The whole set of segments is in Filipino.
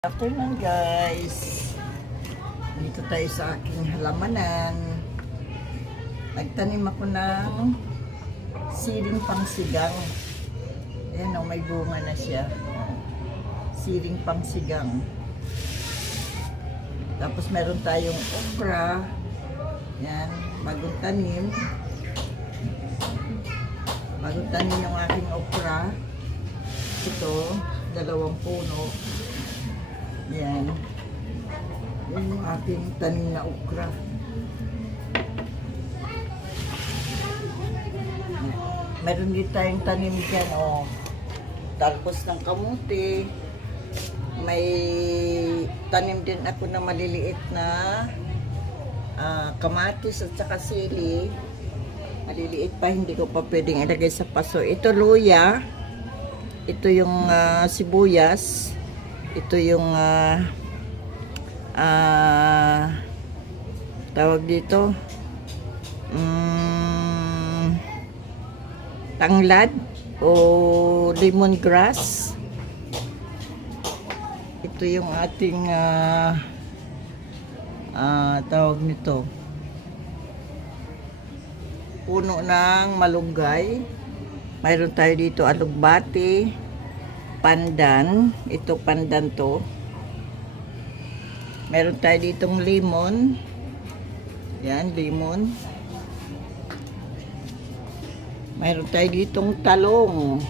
Afternoon guys, dito tayo sa aking halamanan. Nagtanim ako ng siling pangsigang. Ayan o, may bunga na siya. Siling pangsigang. Tapos meron tayong okra. Yan, bagong tanim. Bagong tanim yung aking okra. Ito, 2 puno. Yan. Yan yung ating tanim na okra. Meron din tayong tanim dyan, oh. Talpos ng kamuti. May tanim din ako na maliliit na kamatis at saka sili. Maliliit pa, hindi ko pa pwedeng ilagay sa paso. Ito luya. Ito yung sibuyas. Ito yung tawag dito tanglad o lemongrass. Ito yung ating tawag nito, puno ng malunggay. Mayroon tayo dito alugbati, pandan. Ito pandan to. Meron tayo ditong lemon. Yan, lemon. Meron tayo ditong talong.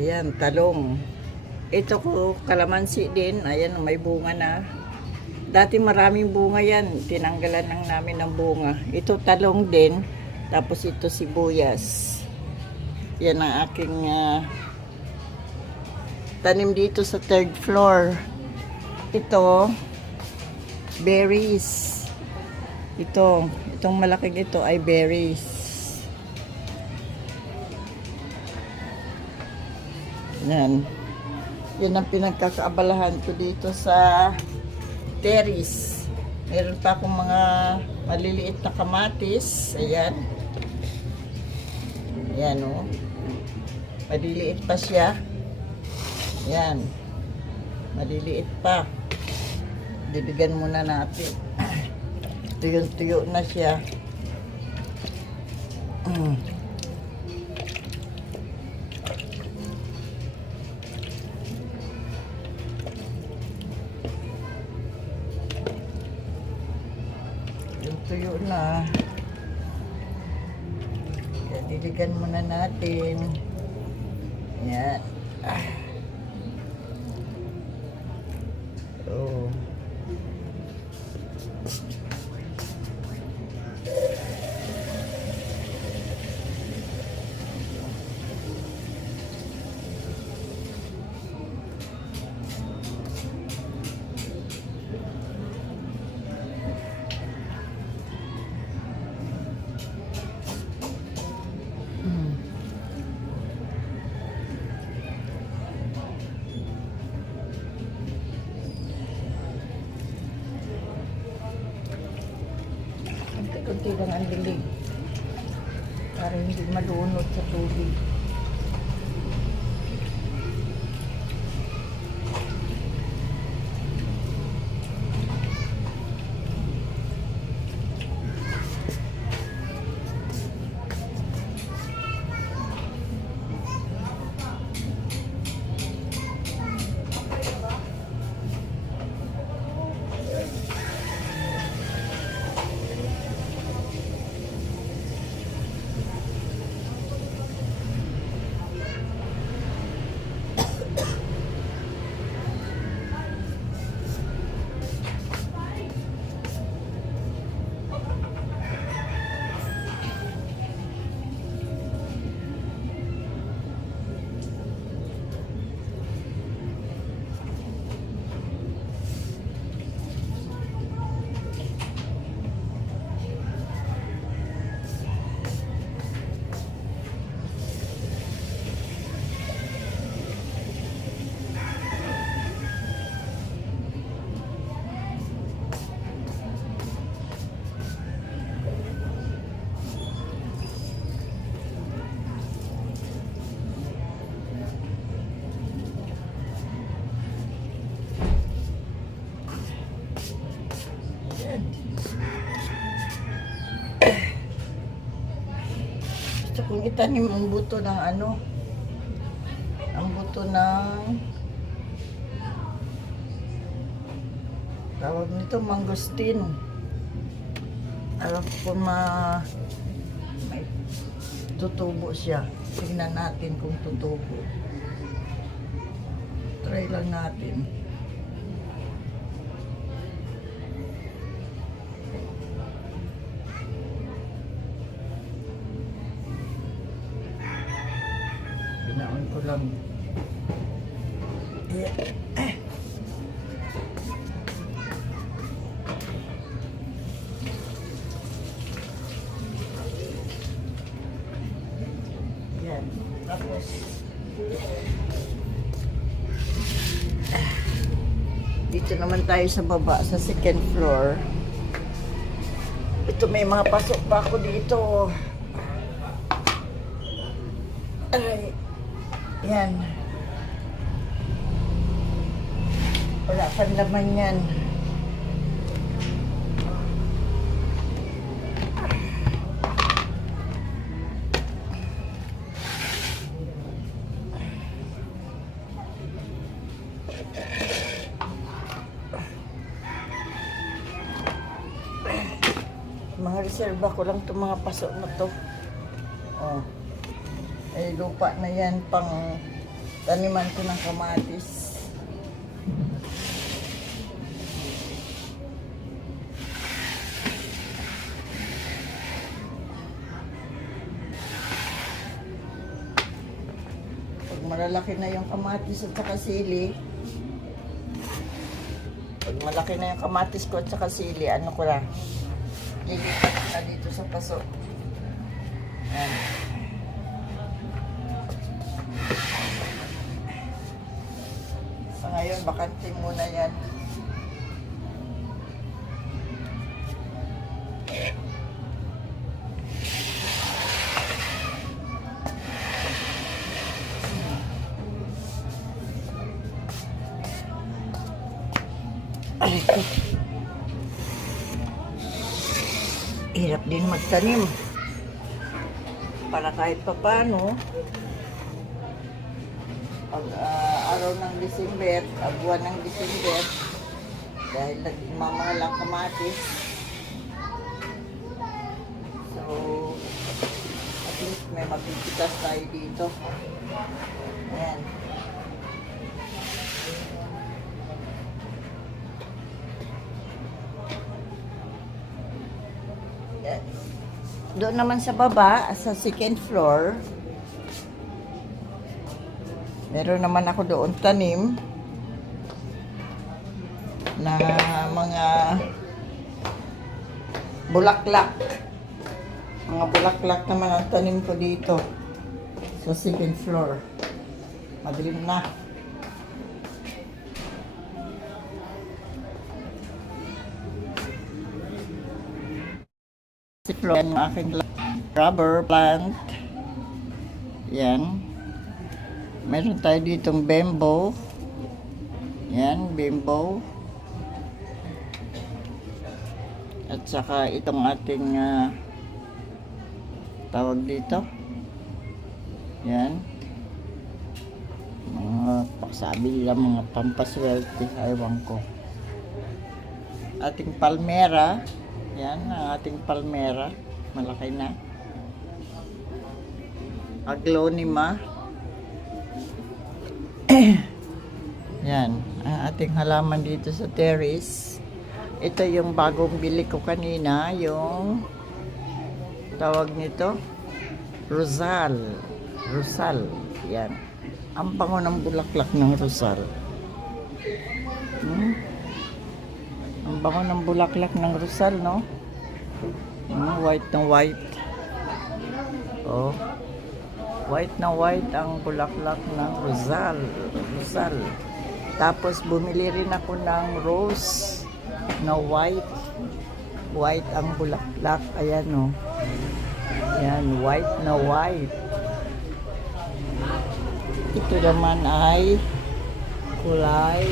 Ayan, talong. Ito ko kalamansi din. Ayan, may bunga na. Dati maraming bunga yan. Tinanggalan lang namin ng bunga. Ito talong din. Tapos ito sibuyas. Yan ang aking tanim dito sa 3rd floor. Ito, berries. Itong malaking ito ay berries. Yan. Yan ang pinagkakaabalahan ko dito sa terrace. Meron pa akong mga maliliit na kamatis. Ayan. Ayan o. Maliliit pa siya. Yan. Maliliit pa. Didigan muna natin. Tuyo-tuyo na siya. Tuyo na. Kaya didigan muna natin. Yan. Oh. Kunti lang ang dilig para hindi malunod sa tubig. itanim ang buto ng ano, ang buto ng tawag nito mangosteen. Alam ko kung may tutubo siya. Tingnan natin kung tutubo. Try lang natin. Binaon ko lang. Yan. Tapos, dito naman tayo sa baba, sa second floor. Ito, may mga pasok pa ako dito. Ay, yan. Wala pang laman yan. Mga reserva ko lang itong mga pasok na to. Oh. Ay, lupa na yan pang taniman ko ng kamatis. Pag malalaki na yung kamatis at saka sili, pag malaki na yung kamatis ko at saka sili, ano ko na, lilipat ko na dito sa paso. Yan. Sa ngayon, bakante muna yan. Ay, hirap din magtanim. Para kahit papano, pag araw ng December, buwan ng December, dahil nagmamahal ang kamatis. So, at least may mapipitas tayo dito. Ayan. Doon naman sa baba, sa second floor, meron naman ako doon tanim na mga bulaklak. Mga bulaklak naman ang tanim ko dito sa second floor. Madilim na. Yan yung aking rubber plant. Yan. Meron tayo ditong bamboo. Yan, bamboo. At saka itong ating tawag dito. Yan. Mga sabi nila mga pampaswerte. Ewan ko. Ating palmera. Yan, ang ating palmera. Malaki na. Aglonema. Yan, ang ating halaman dito sa terrace. Ito yung bagong bili ko kanina, yung tawag nito, Rosal. Rosal. Yan. Ang bango ng bulaklak ng Rosal. Ang bango ng bulaklak ng Rosal, no? White na white. Oh. White na white ang bulaklak ng Rosal. Rosal. Tapos bumili rin ako ng rose na white. White ang bulaklak. Ayan, oh. Ayan, white na white. Ito naman ay kulay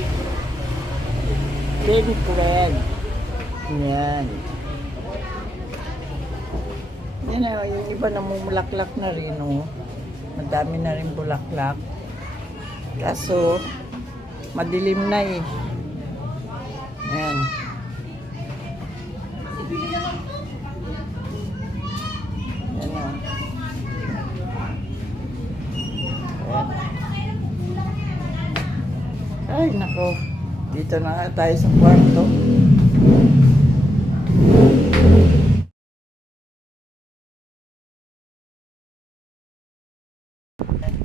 pink red. Yan. Yan na, yung iba namumulaklak na rin, oh. Madami na rin bulaklak. Kaso, madilim na eh. Yan. Yan o. Yan. Ay, nako. Dito na nga tayo sa kwarto.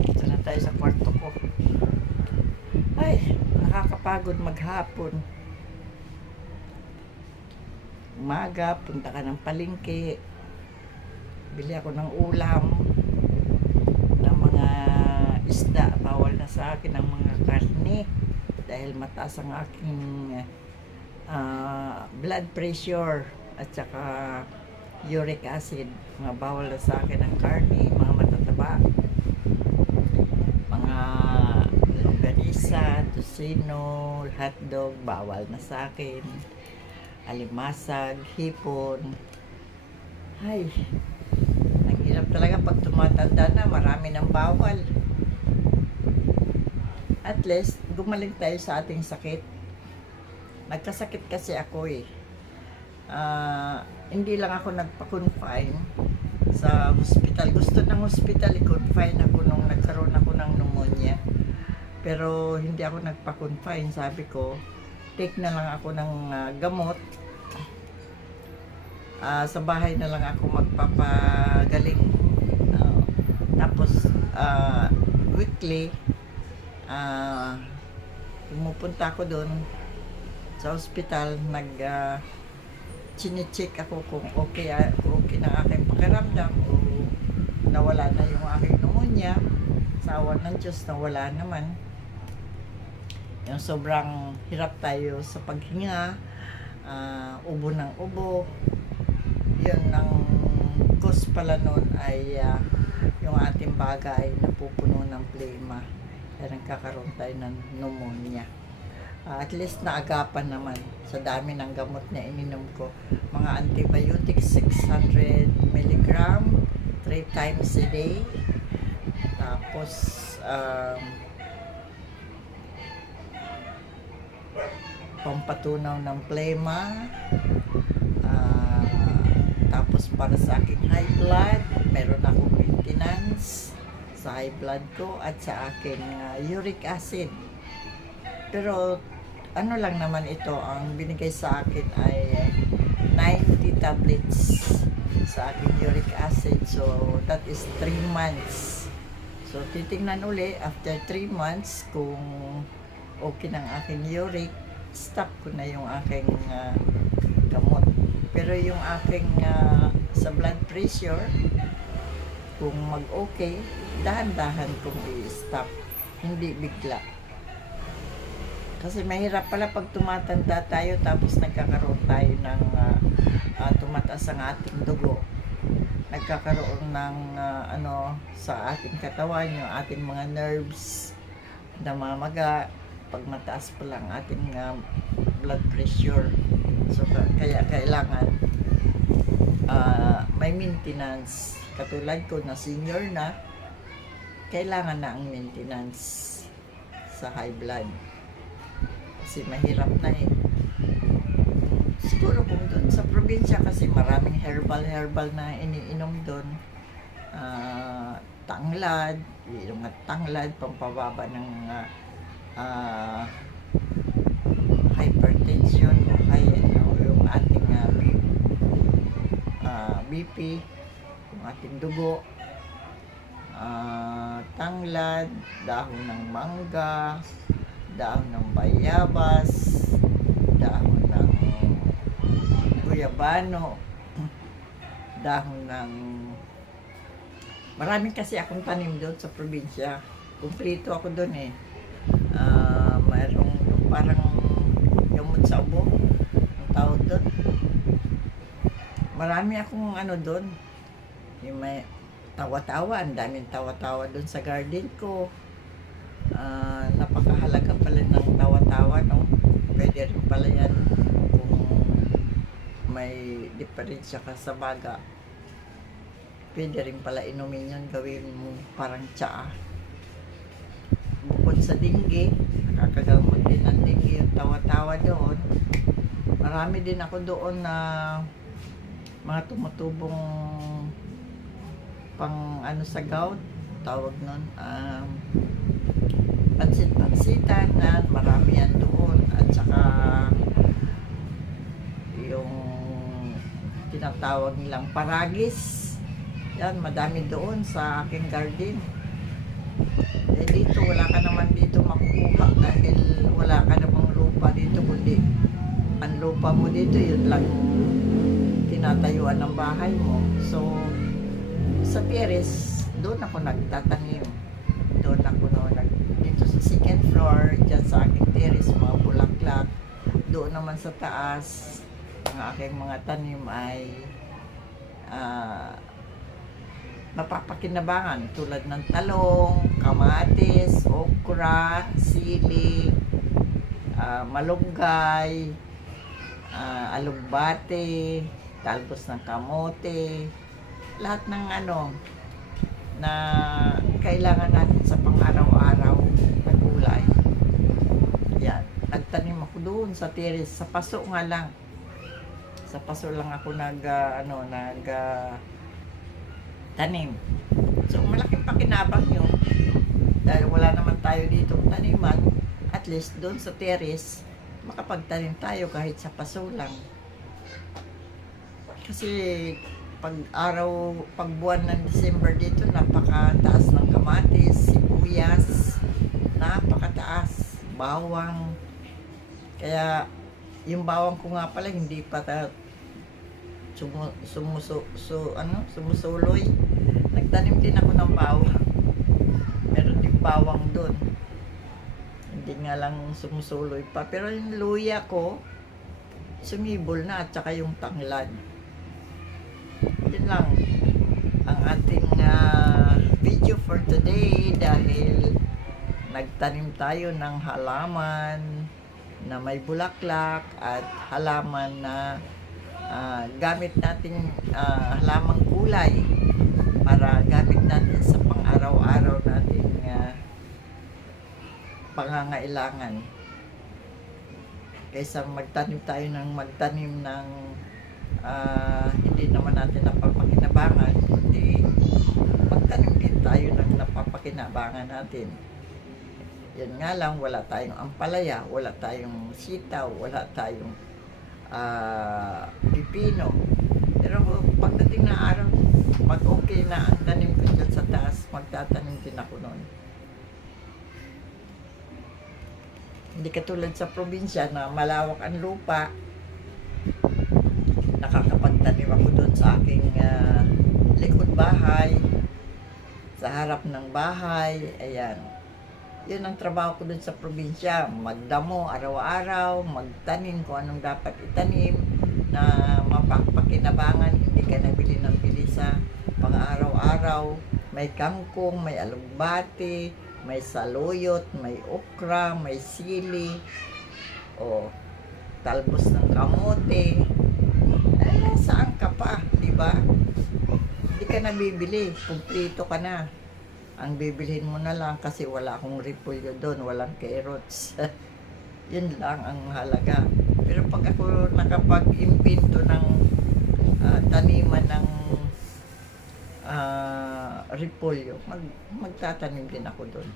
Dito na tayo sa kwarto ko. Ay, nakakapagod maghapon. Umaga, punta ka ng palengke. Bili ako ng ulam. Ng mga isda. Bawal na sa akin ang mga karne. Dahil mataas ang aking blood pressure. At saka uric acid. Mga bawal na sa akin ang karne. Mga matataba. Mga longganisa, tocino, hotdog. Bawal na sa akin. Alimasag, hipon. Ay, ang hirap talaga pag tumatanda na, marami ng bawal. At least, gumaling tayo sa ating sakit. Nagkasakit kasi ako eh. Hindi lang ako nagpa-confine sa hospital. Gusto ng hospital, i-confine ako nung nagkaroon ako ng pneumonia. Pero hindi ako nagpa-confine. Sabi ko, take na lang ako ng gamot. Sa bahay na lang ako magpapagaling. Tapos weekly pumupunta ako doon sa hospital, chine-check ako kung okay na aking pakiramdam o nawala na yung aking pneumonia. Sa awa ng Diyos, nawala naman. Yung sobrang hirap tayo sa paghinga, ubo ng ubo. Yun, ang cause pala nun ay yung ating baga ay napupuno ng plema. Kaya nagkakaroon tayo ng pneumonia. At least naagapan naman sa dami ng gamot na ininom ko. Mga antibiotics, 600 mg, 3 times a day. Tapos, pampatunaw ng plema. Tapos para sa aking high blood, meron akong maintenance sa high blood ko at sa aking uric acid. Pero ano lang naman ito, ang binigay sa akin ay 90 tablets sa aking uric acid. So that is 3 months. So titingnan uli after 3 months kung okay ng aking uric, stop ko na yung aking gamot. Pero yung aking sa blood pressure, kung mag-okay, dahan-dahan kong i-stop. Hindi bigla. Kasi mahirap pala pag tumatanda tayo tapos nagkakaroon tayo ng tumataas ang ating dugo. Nagkakaroon ng sa ating katawan, yung ating mga nerves, namamaga pag mataas pa lang ating blood pressure. So kaya kailangan may maintenance. Katulad ko na senior na, kailangan na ang maintenance sa high blood. Kasi mahirap na eh. Siguro kung doon sa probinsya kasi maraming herbal na iniinom doon. Tanglad, yung tanglad, pampababa ng hypertension o yung ating BP, yung ating dugo, tanglad, dahon ng mangga, dahon ng bayabas, dahon ng guyabano, dahon ng maraming kasi akong tanim doon sa probinsya. Kumplito ako doon eh. Mayroong parang gamot sa ubo, ang tawag doon. Marami akong doon. Yung may tawa-tawa, ang daming tawa-tawa doon sa garden ko. Napakahalaga pala ng tawa-tawa, no? Pwede rin pala yan kung may diferensya ka sa baga. Pwede rin pala inumin yun, gawin mo parang tsaa. Bukod sa dinggi, nakakagamot din ng dinggi yung tawa-tawa doon. Marami din ako doon na mga tumutubong pang ano sa gout, tawag nun, pansit-pansitan, marami yan doon. At saka yung tinatawag nilang paragis, yan, madami doon sa aking garden. Eh dito, wala ka naman dito makukuha dahil wala ka namang lupa dito, kundi ang lupa mo dito, yun lang tinatayuan ng bahay mo. So, sa terrace, doon ako nagtatanim. Doon ako dito sa second floor, dyan sa aking terrace, mga bulaklak. Doon naman sa taas, ang aking mga tanim ay mapapakinabangan tulad ng talong, kamatis, okra, sili, malunggay, alugbate, talbos ng kamote, lahat ng ano na kailangan natin sa pang-araw-araw na gulay. Yan, nagtanim ako doon sa terrace, sa paso nga lang. Sa paso lang ako tanim. So, malaking pakinabang yun. Dahil wala naman tayo dito taniman, at least doon sa terrace, makapagtanim tayo kahit sa paso lang. Kasi, pag buwan ng December dito, napakataas ng kamatis, sibuyas, napakataas, bawang. Kaya, yung bawang ko nga pala, hindi pa sumusuloy. Nagtanim din ako ng bawang. Meron din bawang doon. Hindi nga lang sumusuloy pa. Pero yung luya ko, sumibol na, at saka yung tanglad. Yun lang ang ating video for today, dahil nagtanim tayo ng halaman na may bulaklak at halaman na gamit natin, halamang kulay para gamit natin sa pang-araw-araw nating pangangailangan, kaysa magtanim ng hindi naman natin napapakinabangan, kundi magtanim din tayo ng napapakinabangan natin. Yan nga lang, wala tayong ampalaya, wala tayong sitaw, wala tayong pipino. Pero pagdating na araw, pag okay na ang tanim ko dyan sa taas, magtatanim din ako noon. Hindi katulad sa probinsya na malawak ang lupa, nakakapagtanim ako doon sa aking likod bahay, sa harap ng bahay. Ayan, yun ang trabaho ko doon sa probinsya, magdamo araw-araw, magtanim kung anong dapat itanim na mapapakinabangan, hindi ka nabili ng bili sa pang-araw-araw. May kangkong, may alugbate, may saluyot, may okra, may sili, o talbos ng kamote. Saan ka pa, di ba? Hindi ka na bibili, kumplito ka na. Ang bibilhin mo na lang, kasi wala akong repolyo doon, walang carrots. Yun lang ang halaga. Pero pag ako nakapag-impinto ng taniman ng repolyo, magtatanim din ako doon.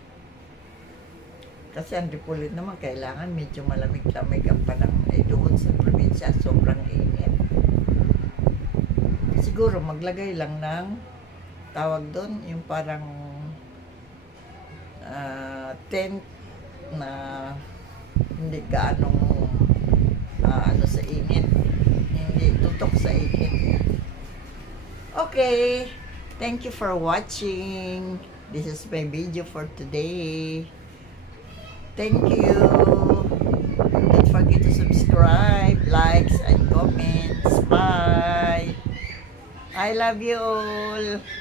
Kasi ang repolyo naman kailangan medyo malamig-lamig ang panahon. Doon sa probinsya, sobrang init. Siguro maglagay lang ng tawag doon, yung parang tent na hindi gaanong sa init, hindi tutok sa init. Okay, thank you for watching. This is my video for today. Thank you. Don't forget to subscribe, likes, and comments. Bye. I love you all.